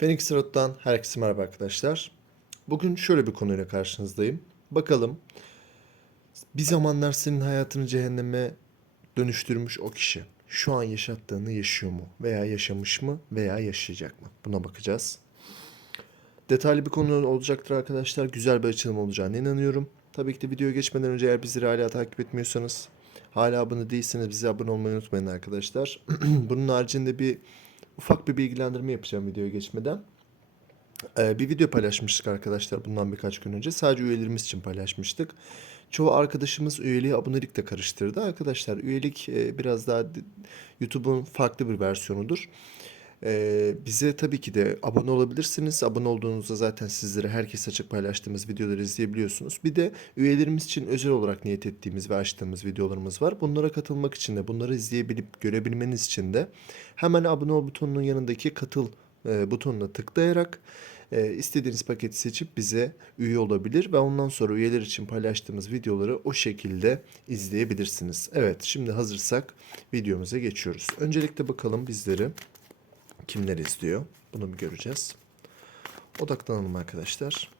Phoenix Road'dan herkese merhaba arkadaşlar. Bugün şöyle bir konuyla karşınızdayım. Bakalım bir zamanlar senin hayatını cehenneme dönüştürmüş o kişi şu an yaşattığını yaşıyor mu? Veya yaşamış mı? Veya yaşayacak mı? Buna bakacağız. Detaylı bir konu olacaktır arkadaşlar. Güzel bir açılım olacağına inanıyorum. Tabii ki de videoya geçmeden önce eğer bizleri hala takip etmiyorsanız, hala abone değilseniz bize abone olmayı unutmayın arkadaşlar. Bunun haricinde bir ufak bir bilgilendirme yapacağım videoya geçmeden. Ee, bir video paylaşmıştık arkadaşlar bundan birkaç gün önce. Sadece üyelerimiz için paylaşmıştık. Çoğu arkadaşımız üyeliği abonelikle karıştırdı. Arkadaşlar üyelik e, biraz daha YouTube'un farklı bir versiyonudur. Ee, bize tabii ki de abone olabilirsiniz. Abone olduğunuzda zaten sizlere herkes açık paylaştığımız videoları izleyebiliyorsunuz. Bir de üyelerimiz için özel olarak niyet ettiğimiz ve açtığımız videolarımız var. Bunlara katılmak için de bunları izleyebilip görebilmeniz için de hemen abone ol butonunun yanındaki katıl butonuna tıklayarak e, istediğiniz paketi seçip bize üye olabilir ve ondan sonra üyeler için paylaştığımız videoları o şekilde izleyebilirsiniz. Evet, şimdi hazırsak videomuza geçiyoruz. Öncelikle bakalım bizleri kimler izliyor. Bunu bir göreceğiz. Odaklanalım arkadaşlar.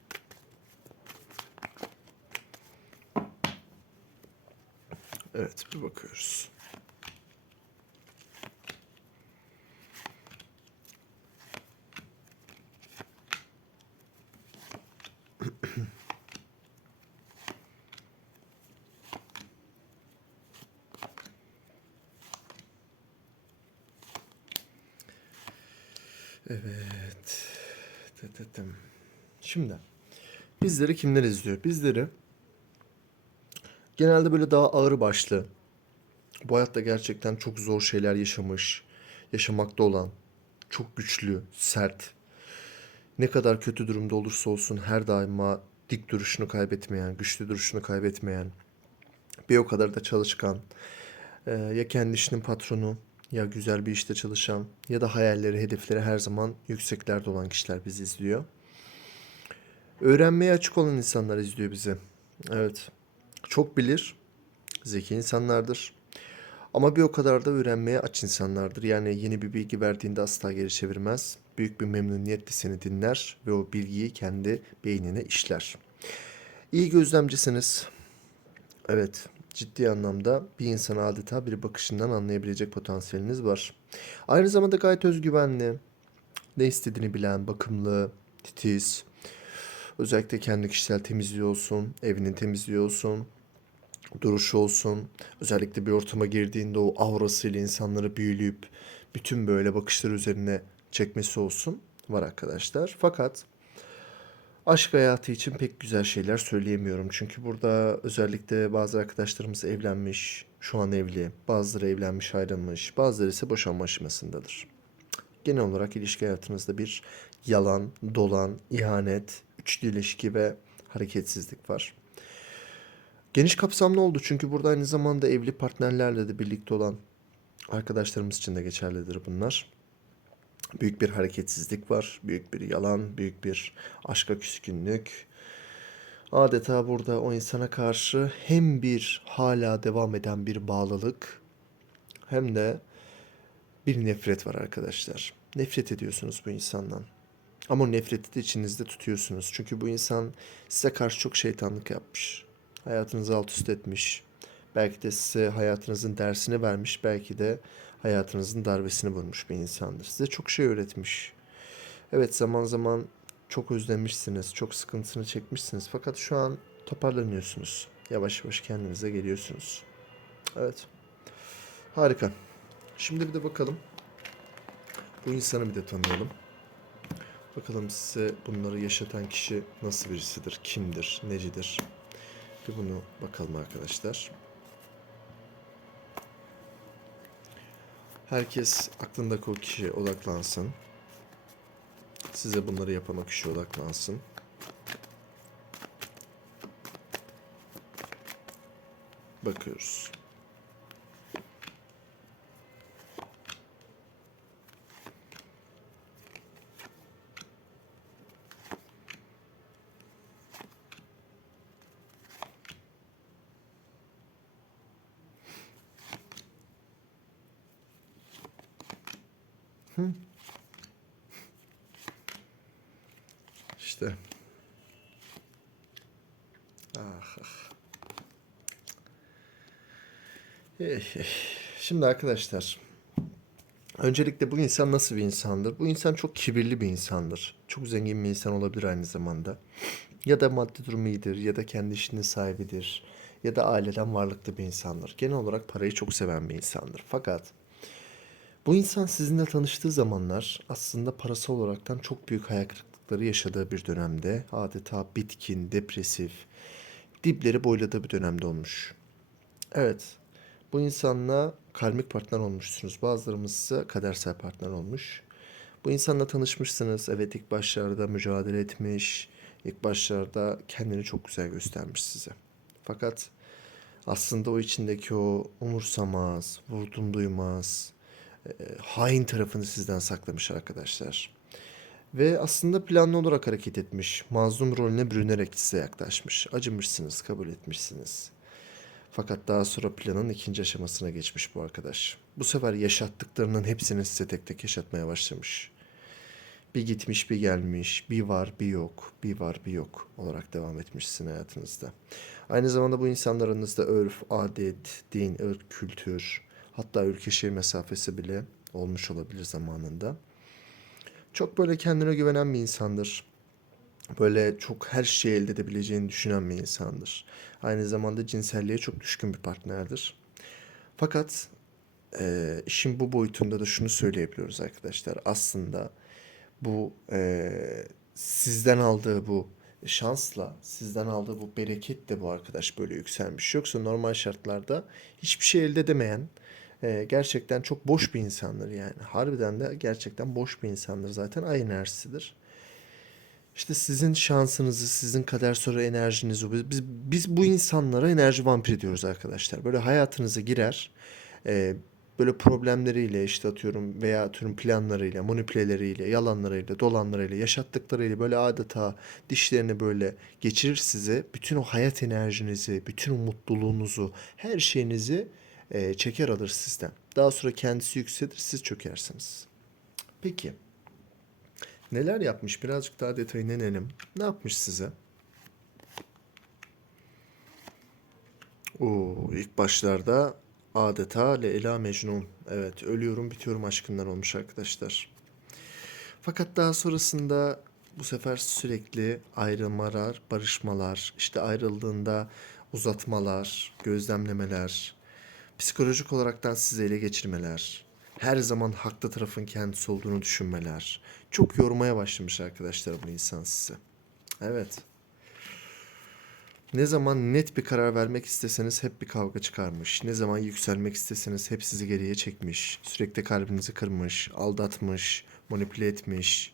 Evet, bir bakıyoruz. Evet. Şimdi bizleri kimler izliyor? Bizleri genelde böyle daha ağır başlı, bu hayatta gerçekten çok zor şeyler yaşamış, yaşamakta olan, çok güçlü, sert, ne kadar kötü durumda olursa olsun her daima dik duruşunu kaybetmeyen, güçlü duruşunu kaybetmeyen, bir o kadar da çalışkan, ya kendi işinin patronu, ya güzel bir işte çalışan, ya da hayalleri, hedefleri her zaman yükseklerde olan kişiler bizi izliyor. Öğrenmeye açık olan insanlar izliyor bizi. Evet. Çok bilir, zeki insanlardır. Ama bir o kadar da öğrenmeye aç insanlardır. Yani yeni bir bilgi verdiğinde asla geri çevirmez. Büyük bir memnuniyetle seni dinler ve o bilgiyi kendi beynine işler. İyi gözlemcisiniz. Evet, ciddi anlamda bir insanı adeta bir bakışından anlayabilecek potansiyeliniz var. Aynı zamanda gayet özgüvenli, ne istediğini bilen, bakımlı, titiz. Özellikle kendi kişisel temizliği olsun, evinin temizliği olsun, duruşu olsun. Özellikle bir ortama girdiğinde o aurasıyla insanları büyüleyip bütün böyle bakışları üzerine çekmesi olsun var arkadaşlar. Fakat aşk hayatı için pek güzel şeyler söyleyemiyorum. Çünkü burada özellikle bazı arkadaşlarımız evlenmiş, şu an evli. Bazıları evlenmiş, ayrılmış. Bazıları ise boşanma aşamasındadır. Genel olarak ilişki hayatınızda bir yalan, dolan, ihanet, üçlü ilişki ve hareketsizlik var. Geniş kapsamlı oldu çünkü burada aynı zamanda evli partnerlerle de birlikte olan arkadaşlarımız için de geçerlidir bunlar. Büyük bir hareketsizlik var, büyük bir yalan, büyük bir aşka küskünlük. Adeta burada o insana karşı hem bir hala devam eden bir bağlılık hem de bir nefret var arkadaşlar. Nefret ediyorsunuz bu insandan. Ama nefreti de içinizde tutuyorsunuz. Çünkü bu insan size karşı çok şeytanlık yapmış. Hayatınızı alt üst etmiş. Belki de size hayatınızın dersini vermiş. Belki de hayatınızın darbesini vurmuş bir insandır. Size çok şey öğretmiş. Evet zaman zaman çok özlemişsiniz. Çok sıkıntısını çekmişsiniz. Fakat şu an toparlanıyorsunuz. Yavaş yavaş kendinize geliyorsunuz. Evet. Harika. Şimdi bir de bakalım. Bu insanı bir de tanıyalım. Bakalım size bunları yaşatan kişi nasıl birisidir, kimdir, necidir? Bir bunu bakalım arkadaşlar. Herkes aklındaki o kişiye odaklansın. Size bunları yapan o kişi odaklansın. Bakıyoruz. Hı? İşte. Ah, ah. Eh, eh. Şimdi arkadaşlar. Öncelikle bu insan nasıl bir insandır? Bu insan çok kibirli bir insandır. Çok zengin bir insan olabilir aynı zamanda. Ya da maddi durumu iyidir ya da kendi işinin sahibidir ya da aileden varlıklı bir insandır. Genel olarak parayı çok seven bir insandır. Fakat bu insan sizinle tanıştığı zamanlar aslında parasal olaraktan çok büyük hayal kırıklıkları yaşadığı bir dönemde adeta bitkin, depresif, dipleri boyladığı bir dönemde olmuş. Evet, bu insanla karmik partner olmuşsunuz. Bazılarımız ise kadersel partner olmuş. Bu insanla tanışmışsınız. Evet ilk başlarda mücadele etmiş. İlk başlarda kendini çok güzel göstermiş size. Fakat aslında o içindeki o umursamaz, vurdum duymaz, hain tarafını sizden saklamış arkadaşlar. Ve aslında planlı olarak hareket etmiş. Mazlum rolüne bürünerek size yaklaşmış. Acımışsınız, kabul etmişsiniz. Fakat daha sonra planın ikinci aşamasına geçmiş bu arkadaş. Bu sefer yaşattıklarının hepsini size tek tek yaşatmaya başlamış. Bir gitmiş bir gelmiş, bir var bir yok, bir var bir yok olarak devam etmiş sizin hayatınızda. Aynı zamanda bu insanlarınızda örf, adet, din, ırk, kültür, hatta ülke şehir mesafesi bile olmuş olabilir zamanında. Çok böyle kendine güvenen bir insandır. Böyle çok her şeyi elde edebileceğini düşünen bir insandır. Aynı zamanda cinselliğe çok düşkün bir partnerdir. Fakat e, işin bu boyutunda da şunu söyleyebiliyoruz arkadaşlar. Aslında bu e, sizden aldığı bu şansla, sizden aldığı bu bereketle bu arkadaş böyle yükselmiş. Yoksa normal şartlarda hiçbir şey elde edemeyen, e, gerçekten çok boş bir insandır yani. Harbiden de gerçekten boş bir insandır zaten. Ay enerjisidir. İşte sizin şansınızı, sizin kader sonra enerjinizi, biz, biz, biz bu insanlara enerji vampiri diyoruz arkadaşlar. Böyle hayatınıza girer, e, böyle problemleriyle işte atıyorum veya atıyorum planlarıyla, manipüleleriyle, yalanlarıyla, dolanlarıyla, yaşattıklarıyla böyle adeta dişlerini böyle geçirir size. Bütün o hayat enerjinizi, bütün o mutluluğunuzu, her şeyinizi e, çeker alır sizden. Daha sonra kendisi yükselir, siz çökersiniz. Peki. Neler yapmış? Birazcık daha detayına inelim. Ne yapmış size? Oo, ilk başlarda adeta Leyla Mecnun. Evet, ölüyorum bitiyorum aşkından olmuş arkadaşlar. Fakat daha sonrasında bu sefer sürekli ayrılmalar, barışmalar, işte ayrıldığında uzatmalar, gözlemlemeler, psikolojik olaraktan sizi ele geçirmeler, her zaman haklı tarafın kendisi olduğunu düşünmeler. Çok yormaya başlamış arkadaşlar bu insan size. Evet. Ne zaman net bir karar vermek isteseniz hep bir kavga çıkarmış. Ne zaman yükselmek isteseniz hep sizi geriye çekmiş. Sürekli kalbinizi kırmış, aldatmış, manipüle etmiş.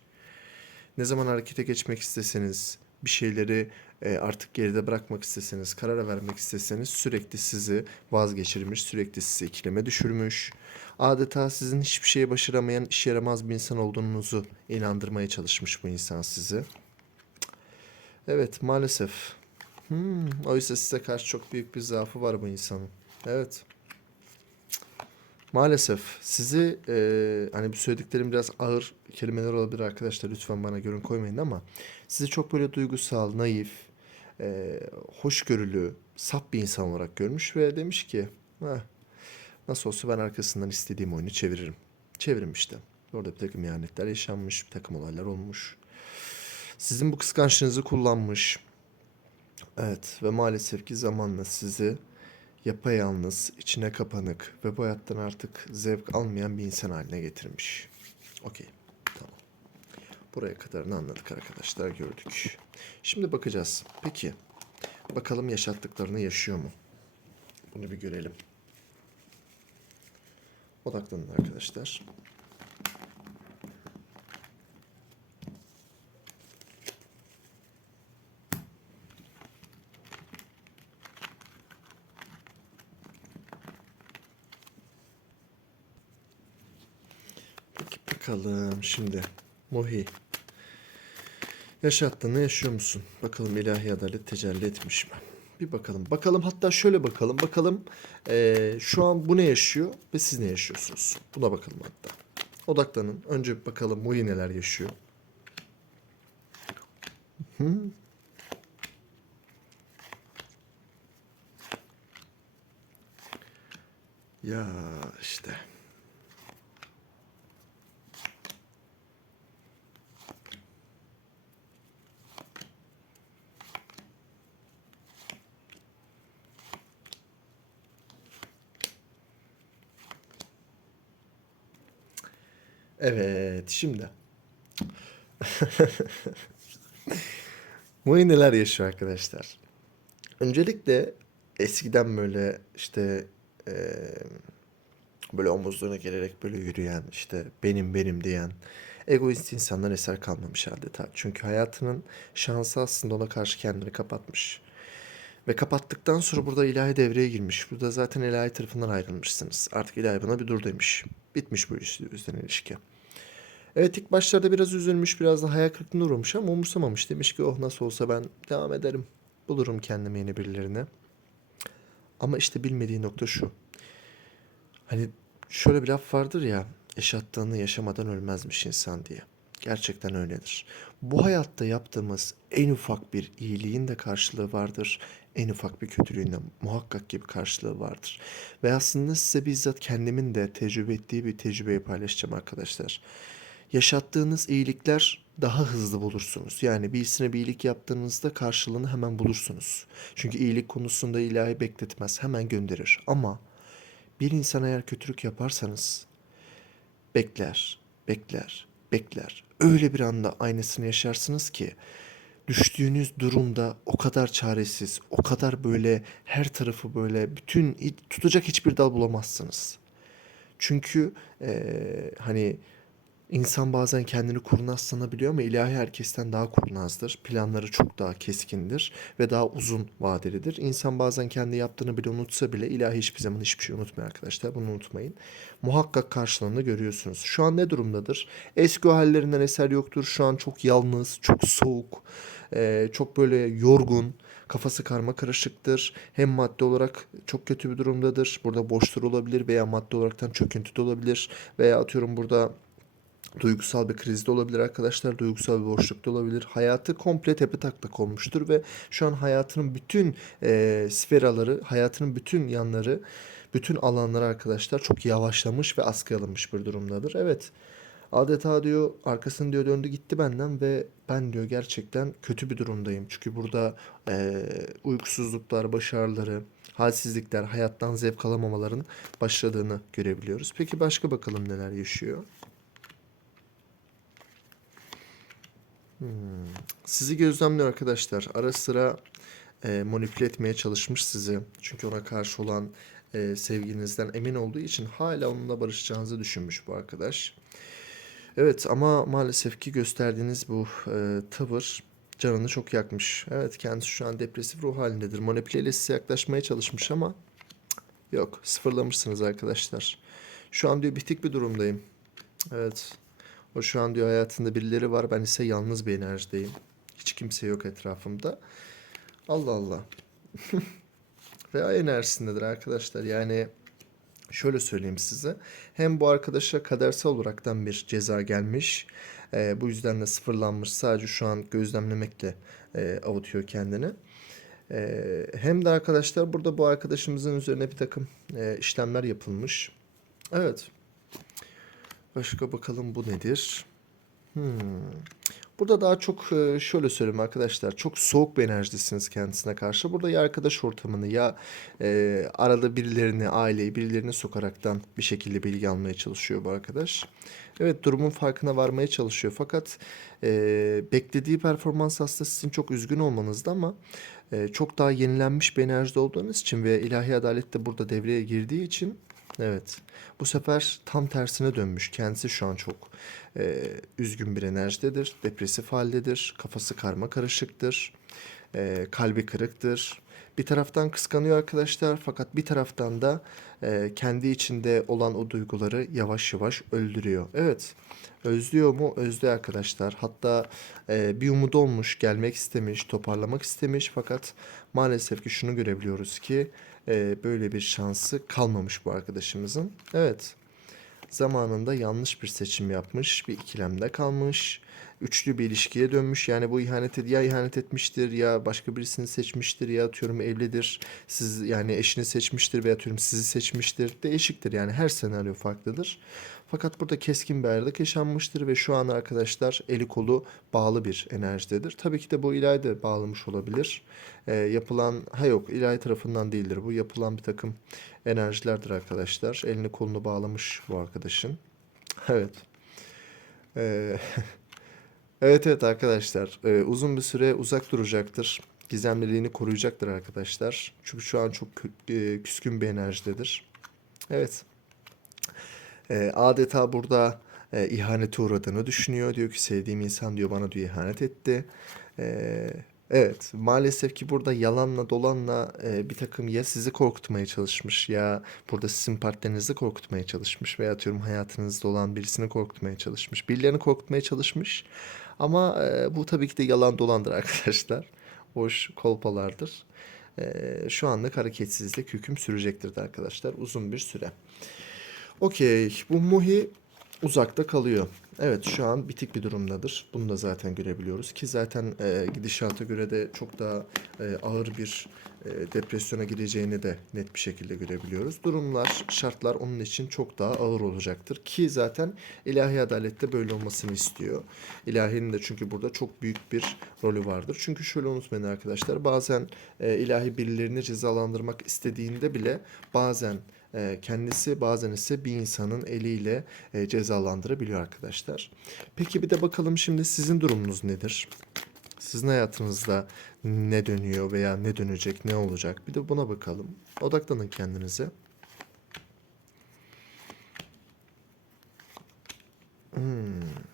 Ne zaman harekete geçmek isteseniz, bir şeyleri artık geride bırakmak isteseniz, karar vermek isteseniz sürekli sizi vazgeçirmiş, sürekli sizi ikileme düşürmüş. Adeta sizin hiçbir şeye başaramayan, işe yaramaz bir insan olduğunuzu inandırmaya çalışmış bu insan sizi. Evet, maalesef. Hmm, oysa size karşı çok büyük bir zaafı var bu insanın. Evet. Maalesef sizi e, hani bu söylediklerim biraz ağır kelimeler olabilir arkadaşlar lütfen bana görün koymayın ama sizi çok böyle duygusal, naif, e, hoşgörülü, saf bir insan olarak görmüş ve demiş ki "Heh, nasıl olsa ben arkasından istediğim oyunu çeviririm. Çevirmişti. Orada bir takım ihanetler yaşanmış, bir takım olaylar olmuş. Sizin bu kıskançlığınızı kullanmış. Evet ve maalesef ki zamanla sizi yapayalnız, içine kapanık ve bu hayattan artık zevk almayan bir insan haline getirmiş. Okey. Buraya kadarını anladık arkadaşlar, gördük. Şimdi bakacağız. Peki, bakalım yaşattıklarını yaşıyor mu? Bunu bir görelim. Odaklanın arkadaşlar. Peki bakalım şimdi. Muhi. Yaşattığını yaşıyor musun? Bakalım ilahi adalet tecelli etmiş mi? Bir bakalım. Bakalım hatta şöyle bakalım. Bakalım eee, şu an bu ne yaşıyor ve siz ne yaşıyorsunuz? Buna bakalım hatta. Odaklanın. Önce bakalım Muhi neler yaşıyor. Hı? Ya işte. Evet, şimdi. Bu neler yaşıyor arkadaşlar? Öncelikle eskiden böyle işte eee, böyle omuzlarına gelerek böyle yürüyen işte benim benim diyen egoist insanlar eser kalmamış adeta. Çünkü hayatının şansı aslında ona karşı kendini kapatmış. Ve kapattıktan sonra burada ilahi devreye girmiş. Burada zaten ilahi tarafından ayrılmışsınız. Artık ilahi bana bir dur demiş. Bitmiş bu yüzden ilişki. Evet ilk başlarda biraz üzülmüş, biraz da hayal kırıklığına uğramış ama umursamamış. Demiş ki oh nasıl olsa ben devam ederim. Bulurum kendime yeni birilerini. Ama işte bilmediği nokta şu. Hani şöyle bir laf vardır ya, yaşattığını yaşamadan ölmezmiş insan diye. Gerçekten öyledir. Bu hayatta yaptığımız en ufak bir iyiliğin de karşılığı vardır. En ufak bir kötülüğün de muhakkak ki bir karşılığı vardır. Ve aslında size bizzat kendimin de tecrübe ettiği bir tecrübeyi paylaşacağım arkadaşlar. Yaşattığınız iyilikler daha hızlı bulursunuz. Yani birisine bir iyilik yaptığınızda karşılığını hemen bulursunuz. Çünkü iyilik konusunda ilahi bekletmez, hemen gönderir. Ama bir insana eğer kötülük yaparsanız bekler, bekler, bekler. Öyle bir anda aynısını yaşarsınız ki düştüğünüz durumda o kadar çaresiz, o kadar böyle her tarafı böyle bütün tutacak hiçbir dal bulamazsınız. Çünkü eee, hani İnsan bazen kendini kurnaz sanabiliyor ama ilahi herkesten daha kurnazdır. Planları çok daha keskindir ve daha uzun vadelidir. İnsan bazen kendi yaptığını bile unutsa bile ilahi hiçbir zaman hiçbir şey unutmuyor arkadaşlar. Bunu unutmayın. Muhakkak karşılığını görüyorsunuz. Şu an ne durumdadır? Eski hallerinden eser yoktur. Şu an çok yalnız, çok soğuk, eee, çok böyle yorgun. Kafası karma karışıktır. Hem madde olarak çok kötü bir durumdadır. Burada boşluk olabilir veya madde olaraktan çöküntü de olabilir. Veya atıyorum burada Duygusal bir krizde olabilir arkadaşlar. Duygusal bir boşlukta olabilir. Hayatı komple tepe taklak olmuştur ve şu an hayatının bütün e, sferaları, hayatının bütün yanları, bütün alanları arkadaşlar çok yavaşlamış ve askıya alınmış bir durumdadır. Evet. Adeta diyor arkasını diyor döndü gitti benden ve ben diyor gerçekten kötü bir durumdayım. Çünkü burada e, uykusuzluklar, başarıları, halsizlikler, hayattan zevk alamamaların başladığını görebiliyoruz. Peki başka bakalım neler yaşıyor? Sizi gözlemliyor arkadaşlar. Ara sıra e, manipüle etmeye çalışmış sizi. Çünkü ona karşı olan e, sevginizden emin olduğu için hala onunla barışacağınızı düşünmüş bu arkadaş. Evet ama maalesef ki gösterdiğiniz bu e, tavır canını çok yakmış. Evet kendisi şu an depresif ruh halindedir. Manipüleyle size yaklaşmaya çalışmış ama yok sıfırlamışsınız arkadaşlar. Şu an diyor bitik bir durumdayım. Evet. O şu an diyor hayatında birileri var. Ben ise yalnız bir enerjideyim. Hiç kimse yok etrafımda. Allah Allah. Ve ay enerjisindedir arkadaşlar. Yani şöyle söyleyeyim size. Hem bu arkadaşa kadersel olaraktan bir ceza gelmiş. Ee, bu yüzden de sıfırlanmış. Sadece şu an gözlemlemekle e, avutuyor kendini. Ee, hem de arkadaşlar burada bu arkadaşımızın üzerine bir takım e, işlemler yapılmış. Evet. Başka bakalım bu nedir? Hmm. Burada daha çok e, şöyle söyleyeyim arkadaşlar. Çok soğuk bir enerjidesiniz kendisine karşı. Burada ya arkadaş ortamını ya e, arada birilerini, aileyi birilerini sokaraktan bir şekilde bilgi almaya çalışıyor bu arkadaş. Evet durumun farkına varmaya çalışıyor. Fakat e, beklediği performans aslında sizin çok üzgün olmanızda ama e, çok daha yenilenmiş bir enerjide olduğunuz için ve ilahi adalet de burada devreye girdiği için Evet. Bu sefer tam tersine dönmüş. Kendisi şu an çok e, üzgün bir enerjidedir. Depresif haldedir. Kafası karma karışıktır. E, kalbi kırıktır. Bir taraftan kıskanıyor arkadaşlar fakat bir taraftan da e, kendi içinde olan o duyguları yavaş yavaş öldürüyor. Evet. Özlüyor mu? Özlüyor arkadaşlar. Hatta e, bir umut olmuş, gelmek istemiş, toparlamak istemiş fakat maalesef ki şunu görebiliyoruz ki e, böyle bir şansı kalmamış bu arkadaşımızın. Evet. Zamanında yanlış bir seçim yapmış, bir ikilemde kalmış. üçlü bir ilişkiye dönmüş. Yani bu ihanet ya ihanet etmiştir ya başka birisini seçmiştir ya atıyorum evlidir. Siz yani eşini seçmiştir veya atıyorum sizi seçmiştir. Değişiktir yani her senaryo farklıdır. Fakat burada keskin bir ayrılık yaşanmıştır ve şu an arkadaşlar eli kolu bağlı bir enerjidedir. Tabii ki de bu ilahi de bağlamış olabilir. Ee, yapılan, ha yok ilahi tarafından değildir bu. Yapılan bir takım enerjilerdir arkadaşlar. Elini kolunu bağlamış bu arkadaşın. Evet. Ee, evet evet arkadaşlar. Ee, uzun bir süre uzak duracaktır. Gizemliliğini koruyacaktır arkadaşlar. Çünkü şu an çok e, küskün bir enerjidedir. Evet. Ee, adeta burada e, ihanete uğradığını düşünüyor. Diyor ki sevdiğim insan diyor bana diyor ihanet etti. Ee, evet maalesef ki burada yalanla dolanla e, bir takım ya sizi korkutmaya çalışmış ya burada sizin partnerinizi korkutmaya çalışmış veya atıyorum hayatınızda olan birisini korkutmaya çalışmış. Birilerini korkutmaya çalışmış. Ama e, bu tabii ki de yalan dolandır arkadaşlar. Boş kolpalardır. E, şu anlık hareketsizlik hüküm sürecektir de arkadaşlar uzun bir süre. Okey. Bu Muhi uzakta kalıyor. Evet şu an bitik bir durumdadır. Bunu da zaten görebiliyoruz ki zaten e, gidişata göre de çok daha e, ağır bir e, depresyona gireceğini de net bir şekilde görebiliyoruz. Durumlar, şartlar onun için çok daha ağır olacaktır ki zaten ilahi adalette böyle olmasını istiyor. İlahinin de çünkü burada çok büyük bir rolü vardır. Çünkü şöyle unutmayın arkadaşlar bazen e, ilahi birilerini cezalandırmak istediğinde bile bazen kendisi bazen ise bir insanın eliyle e, cezalandırabiliyor arkadaşlar. Peki bir de bakalım şimdi sizin durumunuz nedir? Sizin hayatınızda ne dönüyor veya ne dönecek, ne olacak? Bir de buna bakalım. Odaklanın kendinize. Hmm.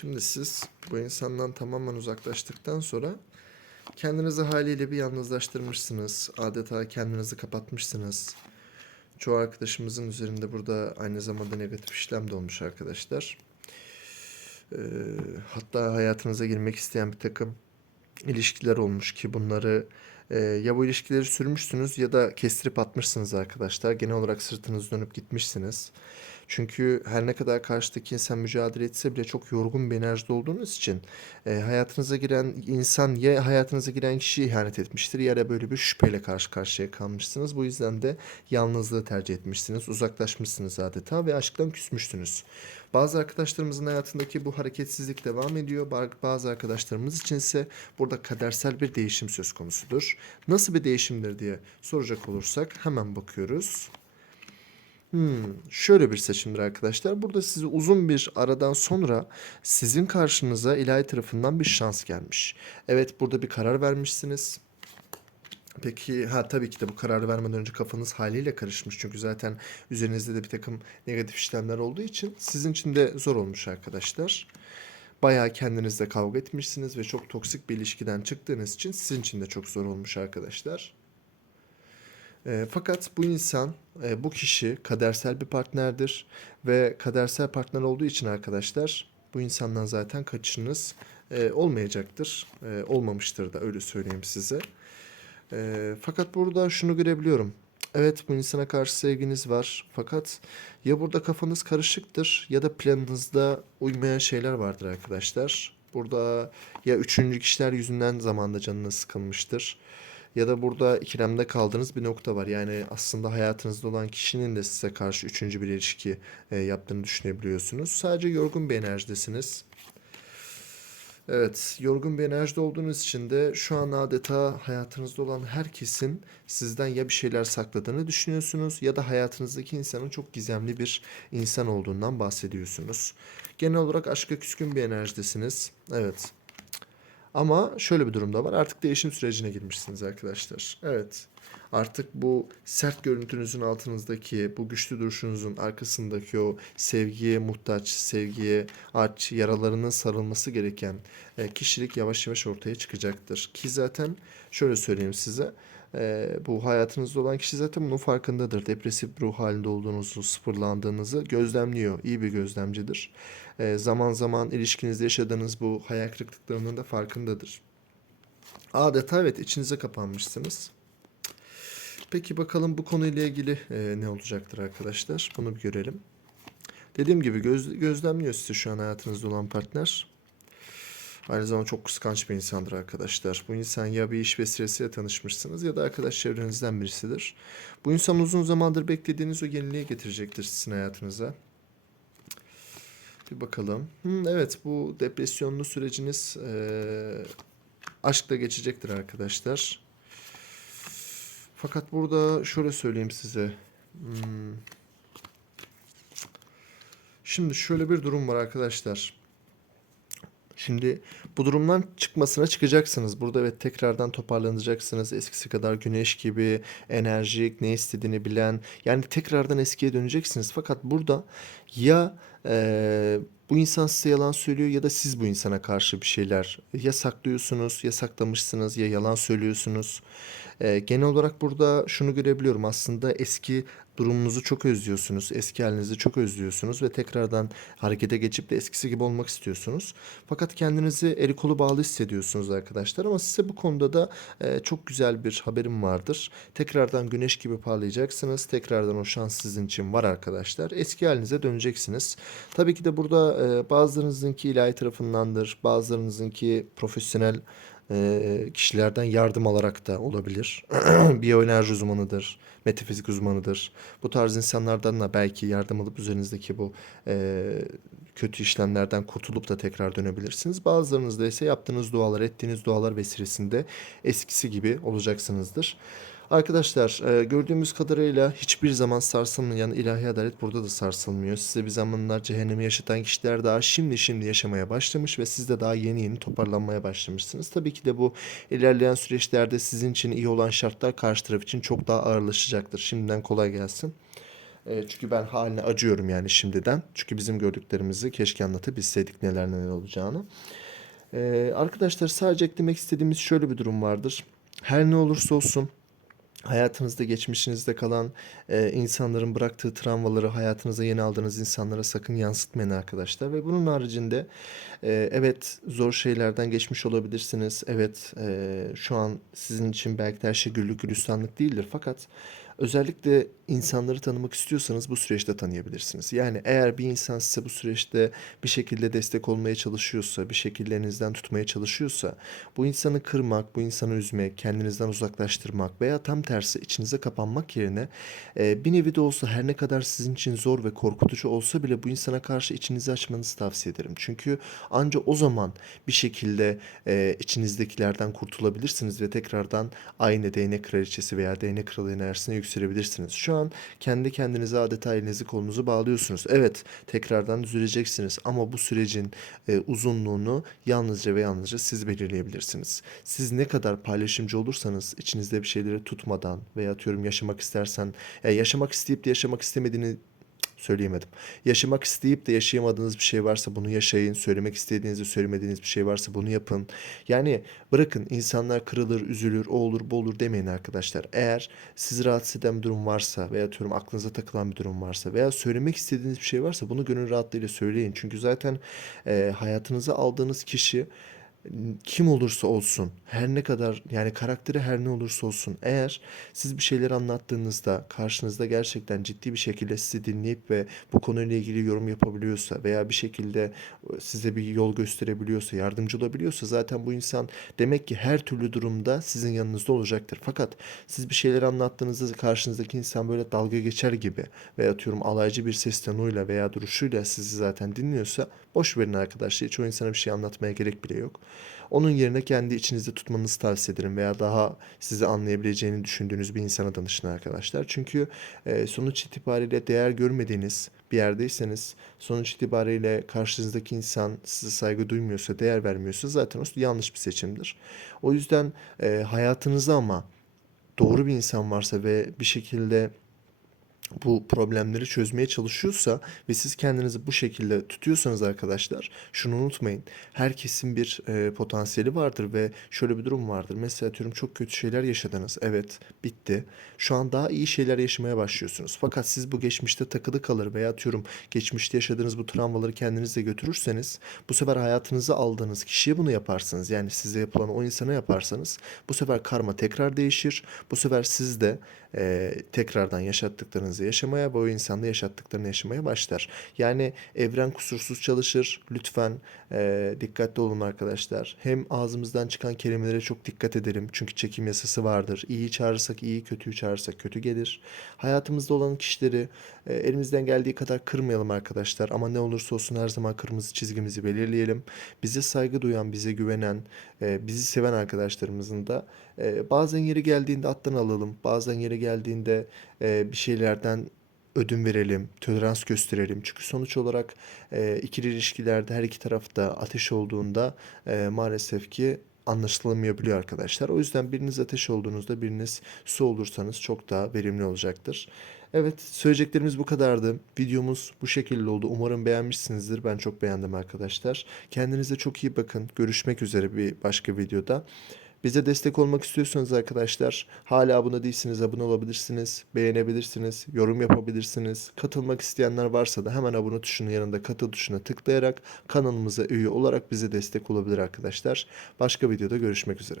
Şimdi siz bu insandan tamamen uzaklaştıktan sonra kendinizi haliyle bir yalnızlaştırmışsınız. Adeta kendinizi kapatmışsınız. Çoğu arkadaşımızın üzerinde burada aynı zamanda negatif işlem de olmuş arkadaşlar. Ee, hatta hayatınıza girmek isteyen bir takım ilişkiler olmuş ki bunları e, ya bu ilişkileri sürmüşsünüz ya da kestirip atmışsınız arkadaşlar. Genel olarak sırtınız dönüp gitmişsiniz. Çünkü her ne kadar karşıdaki insan mücadele etse bile çok yorgun bir enerjide olduğunuz için e, hayatınıza giren insan ya hayatınıza giren kişi ihanet etmiştir ya da böyle bir şüpheyle karşı karşıya kalmışsınız. Bu yüzden de yalnızlığı tercih etmişsiniz, uzaklaşmışsınız adeta ve aşktan küsmüşsünüz. Bazı arkadaşlarımızın hayatındaki bu hareketsizlik devam ediyor. Ba- Bazı arkadaşlarımız için ise burada kadersel bir değişim söz konusudur. Nasıl bir değişimdir diye soracak olursak hemen bakıyoruz. Hmm, şöyle bir seçimdir arkadaşlar. Burada size uzun bir aradan sonra sizin karşınıza ilahi tarafından bir şans gelmiş. Evet burada bir karar vermişsiniz. Peki ha tabii ki de bu kararı vermeden önce kafanız haliyle karışmış. Çünkü zaten üzerinizde de bir takım negatif işlemler olduğu için sizin için de zor olmuş arkadaşlar. Bayağı kendinizle kavga etmişsiniz ve çok toksik bir ilişkiden çıktığınız için sizin için de çok zor olmuş arkadaşlar. E, fakat bu insan, e, bu kişi kadersel bir partnerdir ve kadersel partner olduğu için arkadaşlar bu insandan zaten kaçışınız e, olmayacaktır. E, olmamıştır da öyle söyleyeyim size. E, fakat burada şunu görebiliyorum. Evet bu insana karşı sevginiz var. Fakat ya burada kafanız karışıktır ya da planınızda uymayan şeyler vardır arkadaşlar. Burada ya üçüncü kişiler yüzünden zamanda canınız sıkılmıştır. Ya da burada ikilemde kaldığınız bir nokta var. Yani aslında hayatınızda olan kişinin de size karşı üçüncü bir ilişki e, yaptığını düşünebiliyorsunuz. Sadece yorgun bir enerjidesiniz. Evet, yorgun bir enerjide olduğunuz için de şu an adeta hayatınızda olan herkesin sizden ya bir şeyler sakladığını düşünüyorsunuz ya da hayatınızdaki insanın çok gizemli bir insan olduğundan bahsediyorsunuz. Genel olarak aşka küskün bir enerjidesiniz. Evet. Ama şöyle bir durumda var. Artık değişim sürecine girmişsiniz arkadaşlar. Evet. Artık bu sert görüntünüzün altınızdaki, bu güçlü duruşunuzun arkasındaki o sevgiye muhtaç, sevgiye aç, yaralarının sarılması gereken e, kişilik yavaş yavaş ortaya çıkacaktır. Ki zaten şöyle söyleyeyim size. E, bu hayatınızda olan kişi zaten bunun farkındadır. Depresif ruh halinde olduğunuzu, sıfırlandığınızı gözlemliyor. İyi bir gözlemcidir. E, zaman zaman ilişkinizde yaşadığınız bu hayal kırıklıklarının da farkındadır. Adeta evet içinize kapanmışsınız. Peki bakalım bu konuyla ilgili e, ne olacaktır arkadaşlar? Bunu bir görelim. Dediğim gibi göz, gözlemliyor sizi şu an hayatınızda olan partner. Aynı zamanda çok kıskanç bir insandır arkadaşlar. Bu insan ya bir iş vesilesiyle tanışmışsınız ya da arkadaş çevrenizden birisidir. Bu insan uzun zamandır beklediğiniz o yeniliği getirecektir sizin hayatınıza. Bir bakalım. Hmm, evet bu depresyonlu süreciniz eee aşkla geçecektir arkadaşlar. Fakat burada şöyle söyleyeyim size. Hmm. Şimdi şöyle bir durum var arkadaşlar. Şimdi bu durumdan çıkmasına çıkacaksınız. Burada evet tekrardan toparlanacaksınız. Eskisi kadar güneş gibi enerjik, ne istediğini bilen. Yani tekrardan eskiye döneceksiniz. Fakat burada ya eee, bu insan size yalan söylüyor ya da siz bu insana karşı bir şeyler ya saklıyorsunuz, ya saklamışsınız, ya yalan söylüyorsunuz. Eee, genel olarak burada şunu görebiliyorum. Aslında eski durumunuzu çok özlüyorsunuz. Eski halinizi çok özlüyorsunuz ve tekrardan harekete geçip de eskisi gibi olmak istiyorsunuz. Fakat kendinizi eli kolu bağlı hissediyorsunuz arkadaşlar. Ama size bu konuda da e, çok güzel bir haberim vardır. Tekrardan güneş gibi parlayacaksınız. Tekrardan o şans sizin için var arkadaşlar. Eski halinize döneceksiniz. Tabii ki de burada e, bazılarınızınki ilahi tarafındandır. Bazılarınızınki profesyonel e, kişilerden yardım alarak da olabilir. Biyoenerji uzmanıdır, metafizik uzmanıdır. Bu tarz insanlardan da belki yardım alıp üzerinizdeki bu e, kötü işlemlerden kurtulup da tekrar dönebilirsiniz. Bazılarınızda ise yaptığınız dualar, ettiğiniz dualar vesilesinde eskisi gibi olacaksınızdır. Arkadaşlar e, gördüğümüz kadarıyla hiçbir zaman sarsılmayan ilahi adalet burada da sarsılmıyor. Size bir zamanlar cehennemi yaşatan kişiler daha şimdi şimdi yaşamaya başlamış ve siz de daha yeni yeni toparlanmaya başlamışsınız. Tabii ki de bu ilerleyen süreçlerde sizin için iyi olan şartlar karşı taraf için çok daha ağırlaşacaktır. Şimdiden kolay gelsin. E, çünkü ben haline acıyorum yani şimdiden. Çünkü bizim gördüklerimizi keşke anlatabilseydik neler neler olacağını. E, arkadaşlar sadece eklemek istediğimiz şöyle bir durum vardır. Her ne olursa olsun hayatınızda geçmişinizde kalan e, insanların bıraktığı travmaları hayatınıza yeni aldığınız insanlara sakın yansıtmayın arkadaşlar. Ve bunun haricinde e, evet zor şeylerden geçmiş olabilirsiniz. Evet e, şu an sizin için belki her şey güllük gülistanlık değildir. Fakat özellikle insanları tanımak istiyorsanız bu süreçte tanıyabilirsiniz. Yani eğer bir insan size bu süreçte bir şekilde destek olmaya çalışıyorsa, bir şekilde elinizden tutmaya çalışıyorsa, bu insanı kırmak, bu insanı üzmek, kendinizden uzaklaştırmak veya tam tersi içinize kapanmak yerine e, bir nevi de olsa her ne kadar sizin için zor ve korkutucu olsa bile bu insana karşı içinizi açmanızı tavsiye ederim. Çünkü ancak o zaman bir şekilde e, içinizdekilerden kurtulabilirsiniz ve tekrardan aynı değnek kraliçesi veya değnek kralı enerjisine yükselebilirsiniz. Şu an kendi kendinize adeta elinizi kolunuzu bağlıyorsunuz. Evet, tekrardan düzeleceksiniz ama bu sürecin e, uzunluğunu yalnızca ve yalnızca siz belirleyebilirsiniz. Siz ne kadar paylaşımcı olursanız içinizde bir şeyleri tutmadan veya atıyorum yaşamak istersen, ya yaşamak isteyip de yaşamak istemediğini söyleyemedim. Yaşamak isteyip de yaşayamadığınız bir şey varsa bunu yaşayın. Söylemek istediğinizi söylemediğiniz bir şey varsa bunu yapın. Yani bırakın insanlar kırılır, üzülür, o olur, bu olur demeyin arkadaşlar. Eğer sizi rahatsız eden bir durum varsa veya atıyorum aklınıza takılan bir durum varsa veya söylemek istediğiniz bir şey varsa bunu gönül rahatlığıyla söyleyin. Çünkü zaten e, hayatınıza aldığınız kişi kim olursa olsun, her ne kadar yani karakteri her ne olursa olsun eğer siz bir şeyler anlattığınızda karşınızda gerçekten ciddi bir şekilde sizi dinleyip ve bu konuyla ilgili yorum yapabiliyorsa veya bir şekilde e, size bir yol gösterebiliyorsa, yardımcı olabiliyorsa zaten bu insan demek ki her türlü durumda sizin yanınızda olacaktır. Fakat siz bir şeyler anlattığınızda karşınızdaki insan böyle dalga geçer gibi veya atıyorum alaycı bir ses tonuyla veya duruşuyla sizi zaten dinliyorsa boş verin arkadaşlar. Hiç o insana bir şey anlatmaya gerek bile yok. Onun yerine kendi içinizde tutmanızı tavsiye ederim veya daha sizi anlayabileceğini düşündüğünüz bir insana danışın arkadaşlar. Çünkü e, sonuç itibariyle değer görmediğiniz bir yerdeyseniz sonuç itibariyle karşınızdaki insan size saygı duymuyorsa, değer vermiyorsa zaten o yanlış bir seçimdir. O yüzden e, hayatınızda ama doğru bir insan varsa ve bir şekilde bu problemleri çözmeye çalışıyorsa ve siz kendinizi bu şekilde tutuyorsanız arkadaşlar şunu unutmayın. Herkesin bir e, potansiyeli vardır ve şöyle bir durum vardır. Mesela diyorum çok kötü şeyler yaşadınız. Evet bitti. Şu an daha iyi şeyler yaşamaya başlıyorsunuz. Fakat siz bu geçmişte takılı kalır veya diyorum geçmişte yaşadığınız bu travmaları kendinizle götürürseniz bu sefer hayatınıza aldığınız kişiye bunu yaparsınız. Yani size yapılan o insana yaparsanız bu sefer karma tekrar değişir. Bu sefer siz de e, tekrardan yaşattıklarınızı yaşamaya ve o insanda yaşattıklarını yaşamaya başlar. Yani evren kusursuz çalışır. Lütfen e, dikkatli olun arkadaşlar. Hem ağzımızdan çıkan kelimelere çok dikkat edelim. Çünkü çekim yasası vardır. İyiyi çağırırsak iyi, kötüyü çağırırsak kötü gelir. Hayatımızda olan kişileri e, elimizden geldiği kadar kırmayalım arkadaşlar. Ama ne olursa olsun her zaman kırmızı çizgimizi belirleyelim. Bize saygı duyan, bize güvenen, e, bizi seven arkadaşlarımızın da e, bazen yeri geldiğinde alttan alalım. Bazen yeri geldiğinde e, bir şeylerden ödün verelim, tolerans gösterelim. Çünkü sonuç olarak e, ikili ilişkilerde her iki tarafta ateş olduğunda e, maalesef ki anlaşılamayabiliyor arkadaşlar. O yüzden biriniz ateş olduğunuzda biriniz su olursanız çok daha verimli olacaktır. Evet, söyleyeceklerimiz bu kadardı. Videomuz bu şekilde oldu. Umarım beğenmişsinizdir. Ben çok beğendim arkadaşlar. Kendinize çok iyi bakın. Görüşmek üzere bir başka videoda. Bize destek olmak istiyorsanız arkadaşlar hala abone değilsiniz abone olabilirsiniz, beğenebilirsiniz, yorum yapabilirsiniz. Katılmak isteyenler varsa da hemen abone tuşunun yanında katıl tuşuna tıklayarak kanalımıza üye olarak bize destek olabilir arkadaşlar. Başka videoda görüşmek üzere.